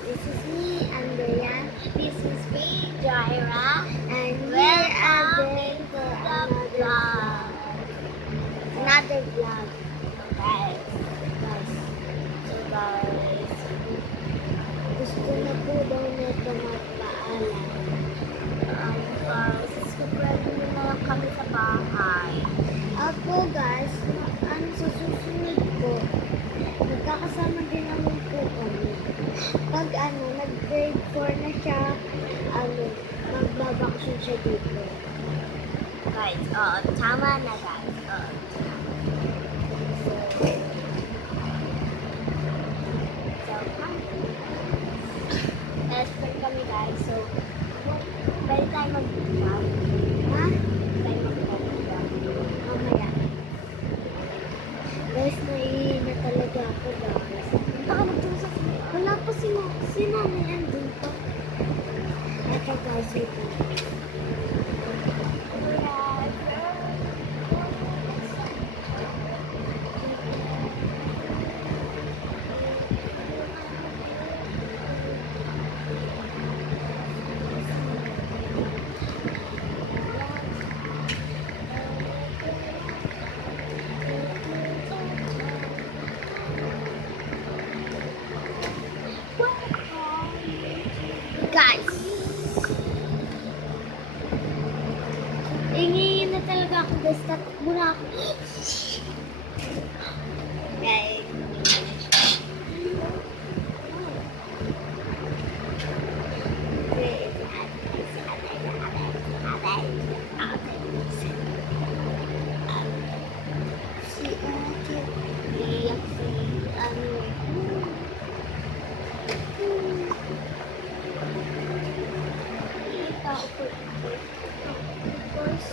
this is me, Andrea. This is me, Jaira. And we Welcome are going into for the another vlog. Guys, Guys, so guys, gusto na po daw nito magpaalam. subscribe nyo na lang kami sa bahay. Ako guys, sa susunod po, magkakasama din naman po kami. Pag nag-grade 4 na siya, magbabakasyon siya dito. Guys, tama na guys. Best friend kami guys, so pwede tayo mag-vlog. Ha? Tayo mag-vlog. Mamaya. Guys, naiihi talaga ako guys. Baka nagtusa sila. Wala pa si Nanay andun pa. Eto guys, ito. Guys, ingin na talaga ako guys. Tatakbo na ako. Guys, Si Ate. iyak si Tao po. Tapos,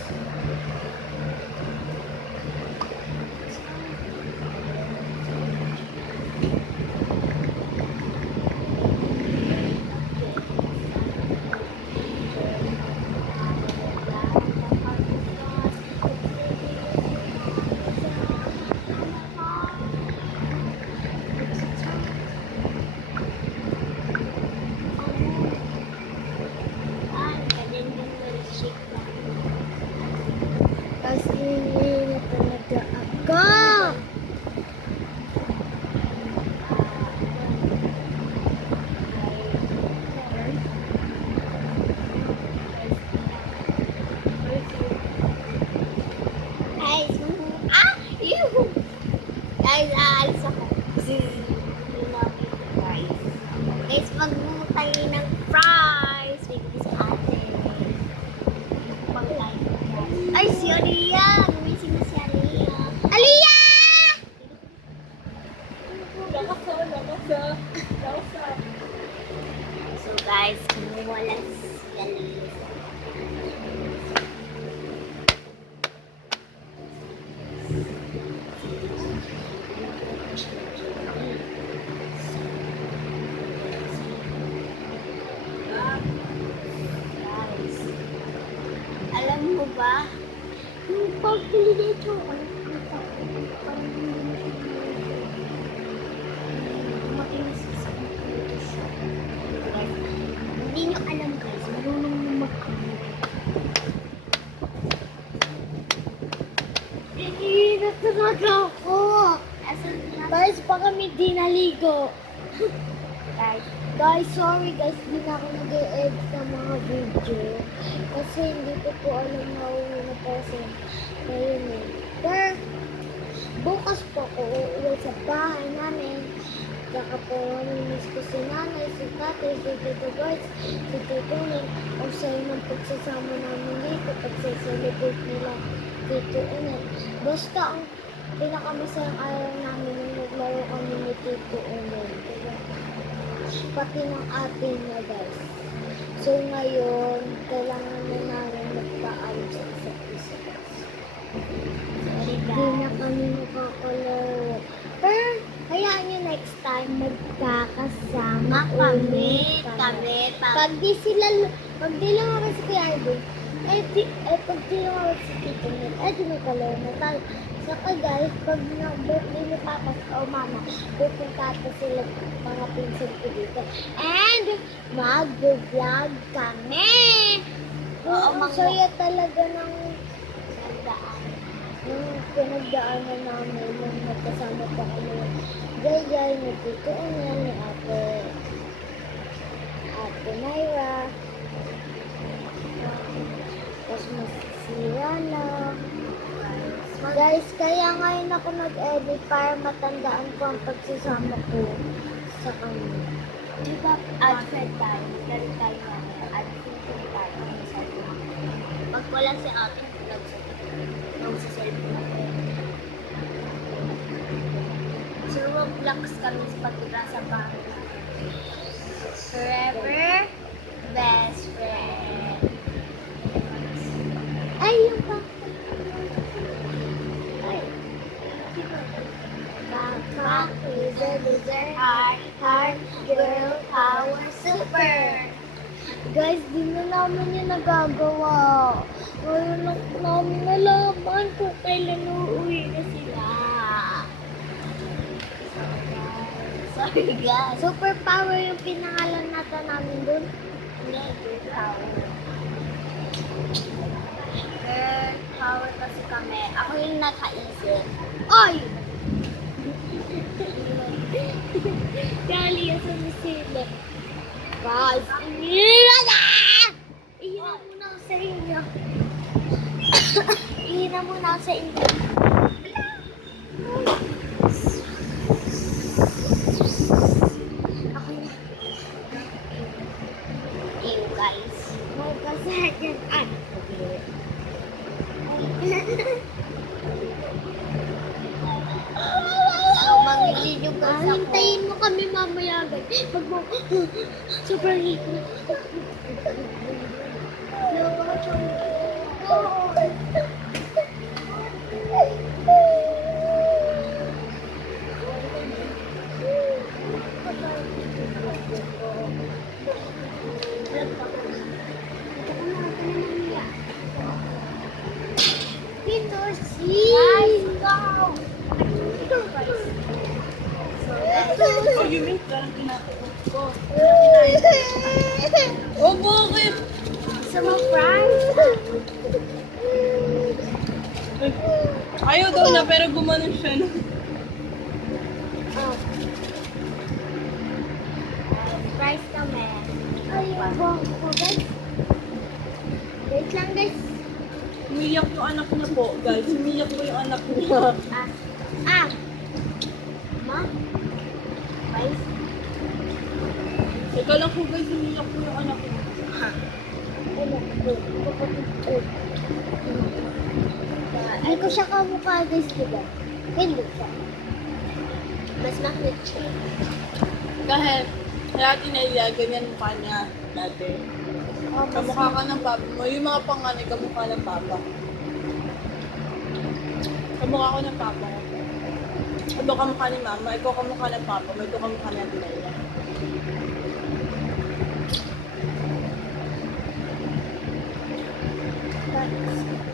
guys, ingin na talaga ako. Guys, guys, aalis ako. Kasi, love you guys. Guys, magbuo tayo ng fries. With this ate. Pang-like. Ay, si Aliyah! Gumising na si Aliyah. Aliyah! So guys, kumuha lang si Aliyah. Guys, alam mo ba, yung pagbili na ito, parang hindi mo siya makinis sa computer siya. Guys, hindi nyo alam guys, marunong mo mag-computer. Ingin na talaga ako. Guys, pa kami di naligo. Guys, sorry guys, di na ako nag-e-edit ng mga video. Kasi hindi ko po alam na uwi na person. Ngayon eh. Pero, bukas po ako uuwi sa bahay namin. Saka po, namimiss ko si nanay, si tatay, si tito guys, si tito Ning. Ang sayo ng pagsasama namin dito, pagsaselebrate nila tito Ning. Basta ang pinakamasayang araw namin yung naglaro kami ni tito Ning. Pati ng atin na guys. So ngayon, kailangan na namin magpaalam sa isa't isa guys. Sorry Hindi na kami makakalaro. Pero, hayaan nyo next time magkakasama ulit Pag di lumabas si Kuya Alvin, pag di lumabas si Tito Nel, di magkalaro na tayo. So Saka guys, pag na-birthday ni Papa o Mama, pupunta ata sila mga pinsan ko dito. And mag-vlog kami! Oo, Ang saya talaga ng pinagdaanan namin nung nagkasama pa kami. Gaya ni Tito Unya, ni Ate Naira, tapos si Rana. Guys, kaya ngayon ako nag-edit para matandaan ko ang pagsasama ko sa kanila. Diba, ad-friend tayo. Galing tayo na. Ad-friend tayo. Pag wala si ate, nagsaselfie ako. So, vlogs kami sa pagkita sa bahay. Forever, best friend. Ay, yung pa. Ay. Papa is a loser. Heart, girl, power, super. Guys, di na namin yung nagagawa. Ngayon lang namin nalaman kung kailan uuwi na sila. Sorry, guys. Superpower yung pinangalan natin namin dun. Hindi, girl power. Girl power kasi kami. Ako yung nakaisip. Ay! Dali yung sumisili. Guys, ihina na! Ihina muna ako sa inyo. Ihina muna ako sa inyo. Ako na. You guys. May kasagyan. Ay, So, mag-video guys ako. hintayin mo kami mamaya, guys. Pag mo, sobrang hit na. Dito, Guys, go! So, guys, Oh, you mean parang kinakain ko? Oh, bakit? sa mga fries. Ayaw daw na, pero gumanon siya. No? Oh, Fries kami. ayun ba ako, guys? Wait lang, guys. Umiyak yung anak niya po, guys. Umiyak po yung anak niya. Ah! Ma? Fries? Teka lang po, guys. Umiyak po yung anak niya. Anak ko, kapatid ko. Hindi ko siya kamukha, guys, diba? Hindi siya. Mas maklit siya. Kahit, kaya tinaya, ganyan mukha niya dati. Oh, mas- Kamukha ka ng papa mo. Yung mga panganay, kamukha ng papa. Kamukha ko ng papa ko. Ito kamukha ni mama, ikaw kamukha ng papa mo, ito kamukha ni Ate Laila.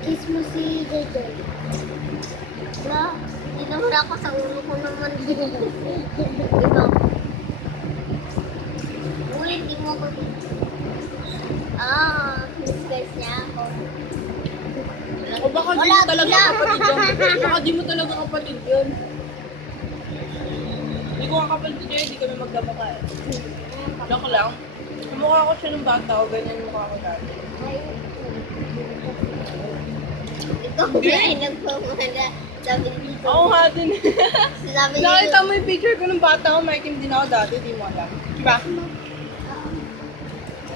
Kiss mo si JJ. Wala. Hindi naman ako sa ulo ko naman. Diba? Ulit, di mo ako. Miss niya ako. O baka di mo talaga kapatid yun. Baka di mo talaga kapatid yun. Hindi ko nga kapatid yun, hindi kami magkamukha eh. Joke lang. Kamukha ko siya nung bata o ganyan yung mukha ko dati. Ay, Ikaw na ay nagpamala. Sabi dito. Oo nga din. Sabi dito. Nakita mo yung picture ko nung bata ko, maikim din ako dati, di mo alam. Diba?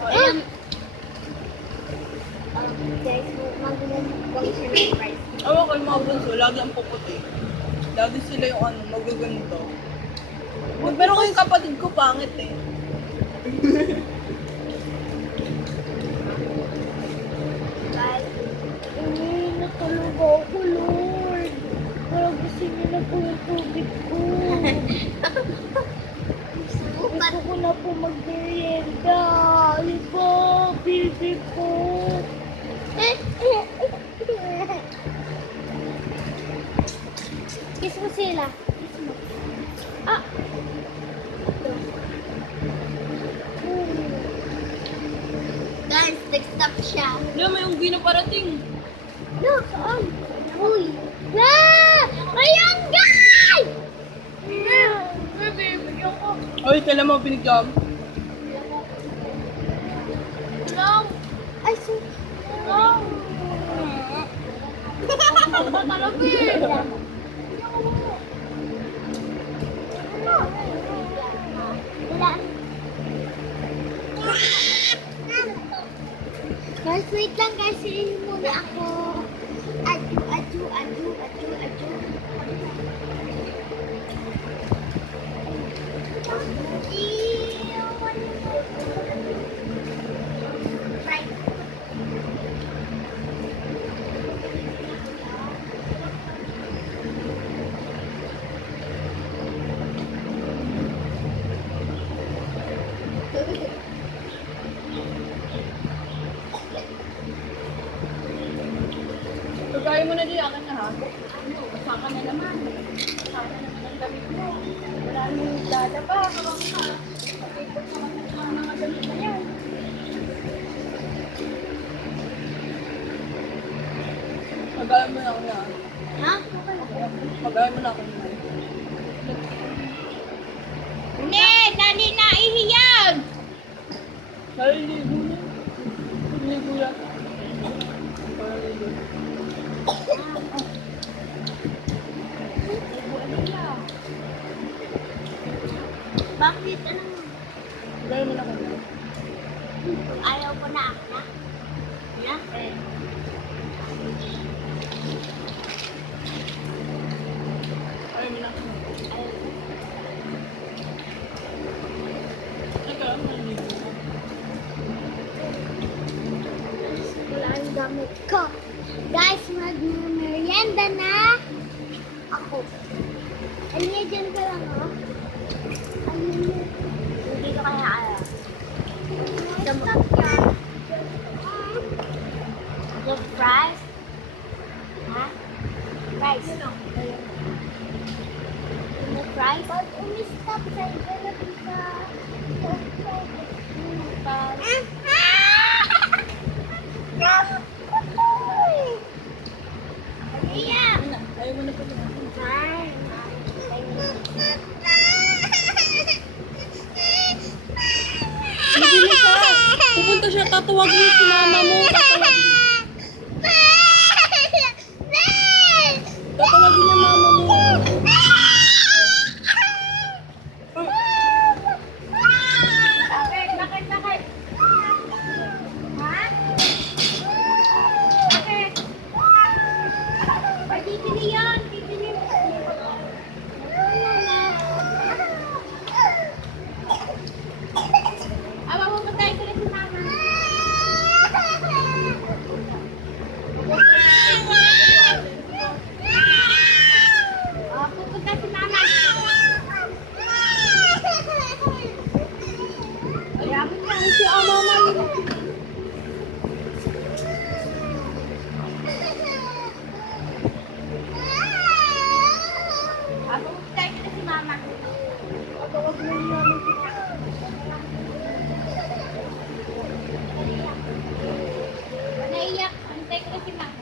Ayan. Guys, mag-mukbang siya ng rice. Awa ko yung mga bunso, lagi ang puputi. Lagi sila yung ano, magaganito. Pero kung yung kapatid ko, pangit eh. Guys, natulog ako, Lord. Parang gusto niyo na po yung tubig ko. sukat. Gusto ko na po mag-merienda. Iba, baby ko. Wala, may unggi na parating. No, saan? Uy! Ah! Ayan, guys! Bebe, bigyan ko. Ay, kailan mo pinigam? Lang. Ay, so... Lang. Ano talaga eh. Wala. Guys, wait lang guys. Silihin muna ako. Adu. Right. Pagkaya mo na din akin na ha. Saka na naman. Saka na naman ang damit mo. Wala nang dada pa. Kapag ka. Pag-ipot naman ang mga damit na yan. Pagkaya mo na ako na. Ha? Pagkaya mo na ako na. Hindi, dali na ihiyan. Naliligo na. Naliligo yan. Naliligo. Bakit? Ano? Pagkaya mo na ako na. Ayaw ko na ako na. Na? Ayaw mo na ako na. Ayaw ko. Teka, naliligo na. Wala ang gamit ko. Guys, mag-merienda na ako. Aliya, dyan ka lang, ha? Aliya. Hindi ko kaya alam. Stop yan. The fries? Ha? Fries? The fries? Pag umistop sa iba na kita. Iya. Ayaw mo na pala. Bibili ka. Pupunta siya, tatawagin mo si mama mo. Tatawagin niya mama mo. Bakit? Ha? Bakit? Ay, bibili yan. Bibili. Aba, pupuntahin ko na si mama. Pupunta si mama. Ayamin niya si mama mo. Pupuntahin ko na si mama. Tatawagin mo niya namin si mama. Naiyak. Antay ko na si mama.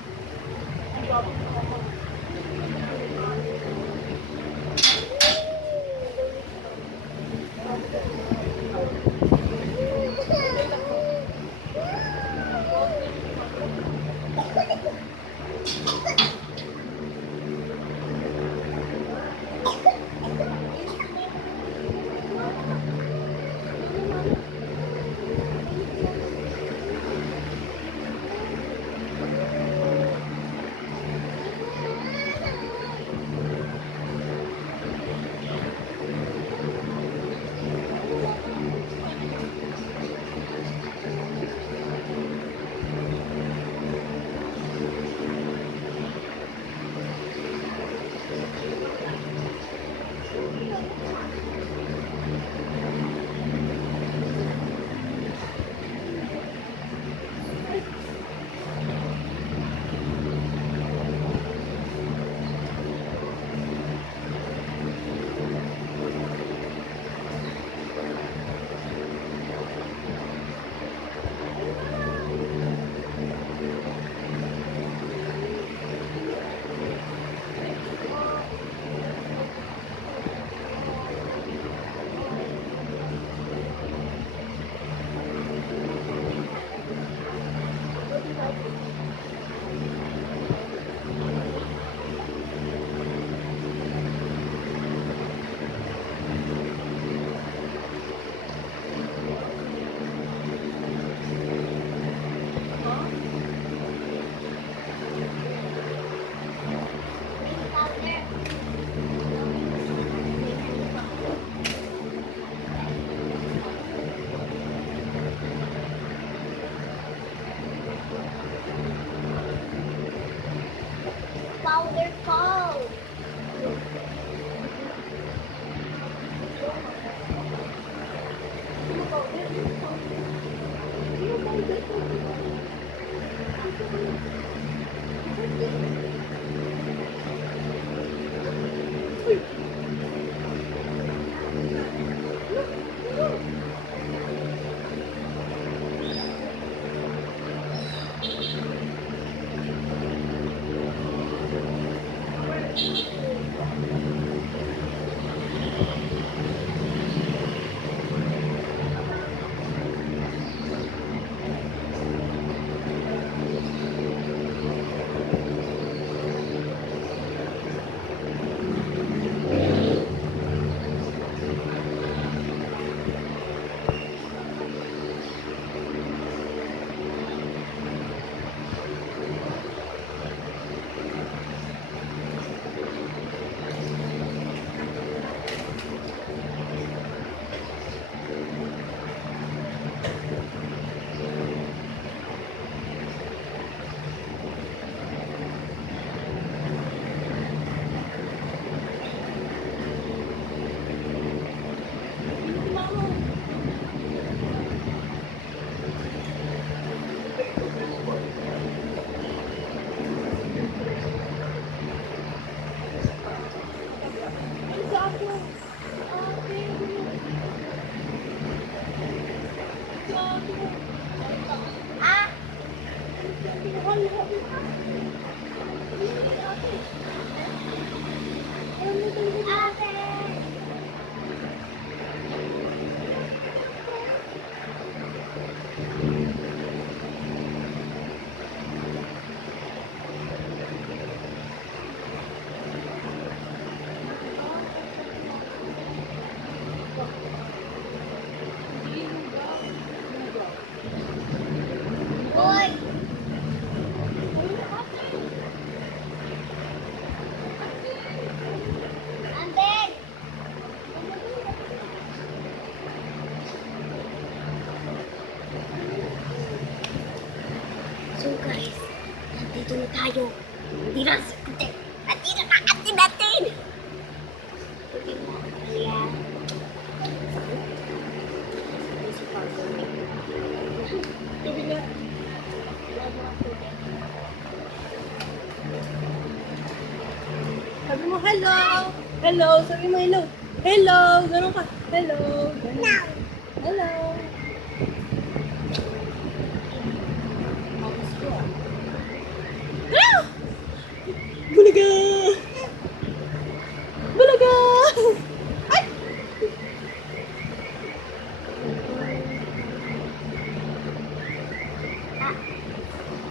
Ah! Ate! Hoy! Andeng! So guys, nandito na tayo. Nandito na nandito na atin natin! Sabi mo, kaya... Sabi si Papa. Tubig na. Sabi mo, hello! Hello! Sabi mo, hello! Hello! Ganun ka. Hello! Ganun. Hello! Ah! Bulaga! Bulaga! Ay!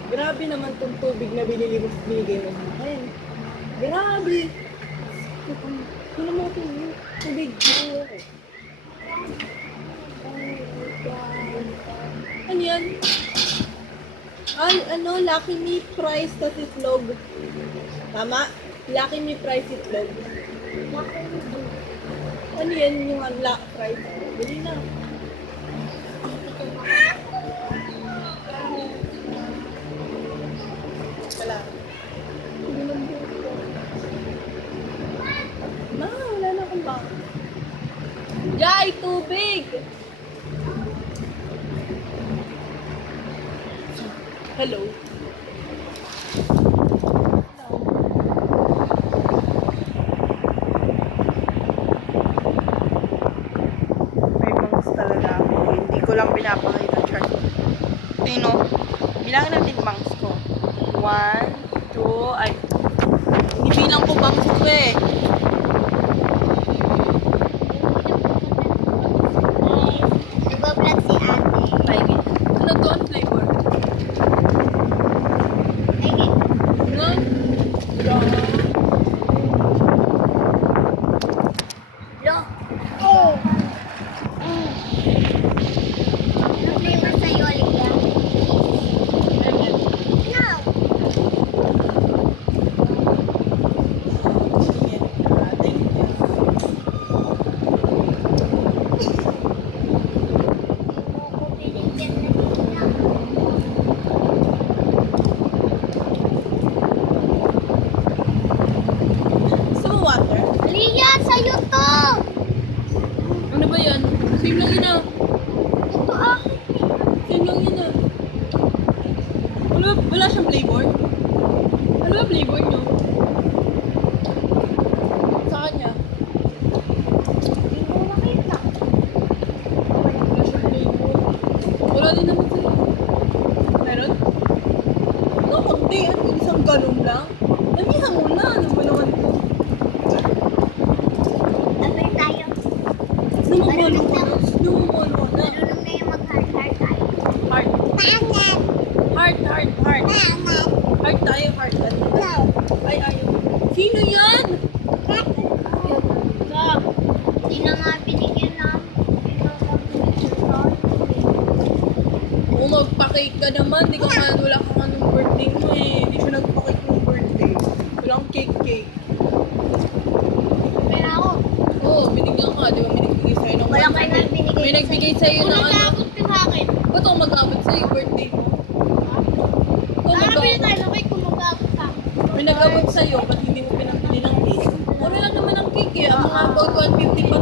Grabe naman tong tubig na binigay mo sa akin. Grabe! Ano mo ito? Tubig. Ano yan? Ay, ano? Lucky Me Price tas itlog. Tama? Lucky Me Price itlog. Ano yan yung unlock price? Bili na. Wala. Ma, wala na akong bang. Jai, tubig! Hello. May bangs talaga ako. Hindi ko lang pinapakita, chart. Tino, bilangin natin bangs ko. 1, 2, ay. Ibilang ko bangs ko eh. Nagbablog si ate. Paingin. Ano to? Ano flavor? Ay, No? Yeah. lo. Oh. Ano flavor sa'yo, Olivia? No. Thank you. Hindi mo ko binigyan na lang. Gusto mo water? Olivia, sa'yo to! Ano ba yan? Same lang yun ah. Ito akin. Same lang yun ah. Wala din naman sa'yo. Meron? Ano, konti. Ano, isang galon lang? Namihan mo na. Ano ba naman ito? Abay tayo. Namamalo ka na. Namamalo ka na. Marunong na yung mag-heart tayo. Heart. Pangat! Heart. Pangat! Heart tayo, heart. No! Ay, ayaw. Sino yan? Stop! Hindi na nga binigyan namin. Oo, magpa-cake ka naman. Di ka man, wala ka nga nung birthday mo eh. Di siya nagpa-cake nung birthday. Walang cake. Pero ako, Oo, binigyan ka. Di ba binigay sa'yo ng wala kayo na binigay. May nagbigay sa'yo ng ano. Natakot ka sa akin. Ba't ako mag-abot sa'yo, birthday mo? Ito, Nakabili tayo ng cake kung mag-aabot ka. May nag-abot sa'yo, ba't hindi mo pinambili ng cake? Mura lang naman ang cake eh. Ang mga about 150